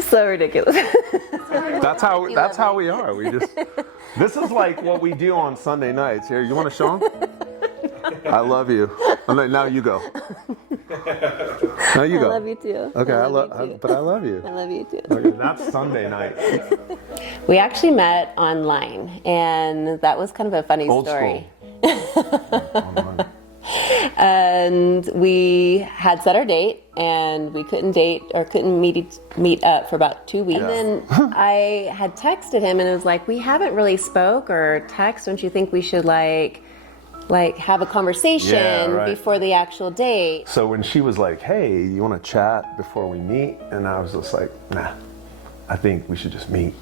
So ridiculous. That's how we are. We just, this is like what we do on Sunday nights. Here, you want to show them? I love you. Now you go. Now you go. I love you too. Okay, but I love you. I love you too. Okay, that's Sunday night. We actually met online, and that was kind of a funny Old story. School. And we had set our date, and we couldn't meet up for about 2 weeks. Yeah. And then I had texted him, and it was like, we haven't really spoke or text. Don't you think we should like have a conversation before the actual date? So when she was like, hey, you want to chat before we meet? And I was just like, nah, I think we should just meet.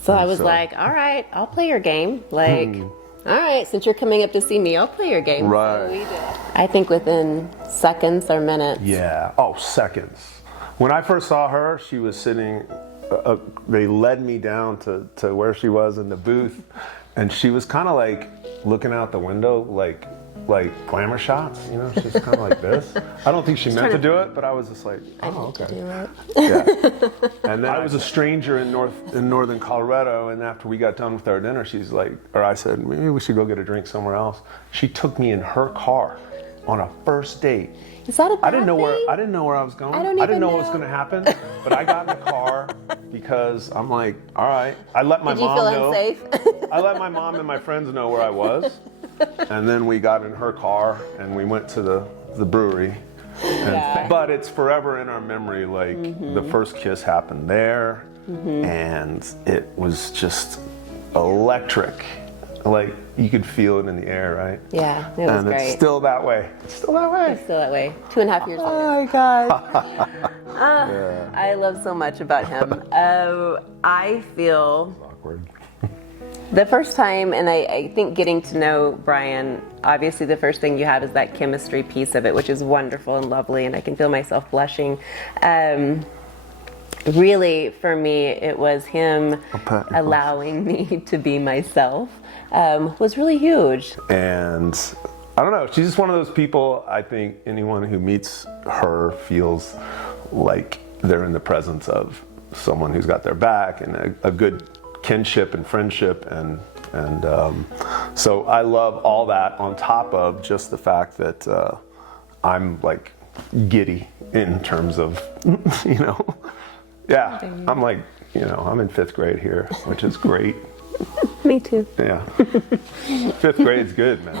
So I was like, all right, I'll play your game. All right, since you're coming up to see me, I'll play your game. Right. So we did. I think within seconds or minutes. Yeah. Oh, seconds. When I first saw her, she was sitting, they led me down to where she was in the booth, and she was kind of like looking out the window, like glamour shots, you know, she's kind of like this. I don't think she meant to do it, but I was just like, oh, okay. Do it. Yeah. And then I was a stranger in northern Colorado, and after we got done with our dinner, she's like, or I said, maybe we should go get a drink somewhere else. She took me in her car on a first date. Is that a bad thing? I didn't know where I was going. I didn't know what was going to happen, but I got in the car because I'm like, all right. I let my mom know. Did you feel unsafe? I let my mom and my friends know where I was. And then we got in her car and we went to the brewery. But it's forever in our memory, like the first kiss happened there, and it was just electric. Like you could feel it in the air, right? Yeah, it was great. It's still that way. It's still that way. It's still that way. 2.5 years later. Oh my God. I love so much about him. I feel Awkward. the first time, and I think getting to know Brian, obviously the first thing you have is that chemistry piece of it, which is wonderful and lovely, and I can feel myself blushing. Really, for me, it was him allowing me to be myself, was really huge. And I don't know, she's just one of those people, I think anyone who meets her feels like they're in the presence of someone who's got their back, and a good kinship and friendship, and so I love all that on top of just the fact that I'm like giddy in terms of, you know, yeah, I'm like, you know, I'm in 5th grade here, which is great. Me too. Yeah. 5th grade's good, man.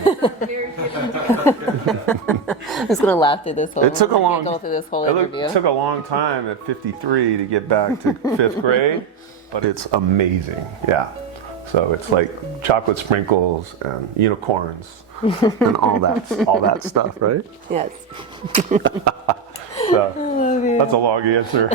I'm just gonna laugh through this whole. It took a long. Go through this whole interview. It took a long time at 53 to get back to 5th grade, but it's amazing. Yeah. So it's like chocolate sprinkles and unicorns and all that stuff, right? Yes. So, that's a long answer.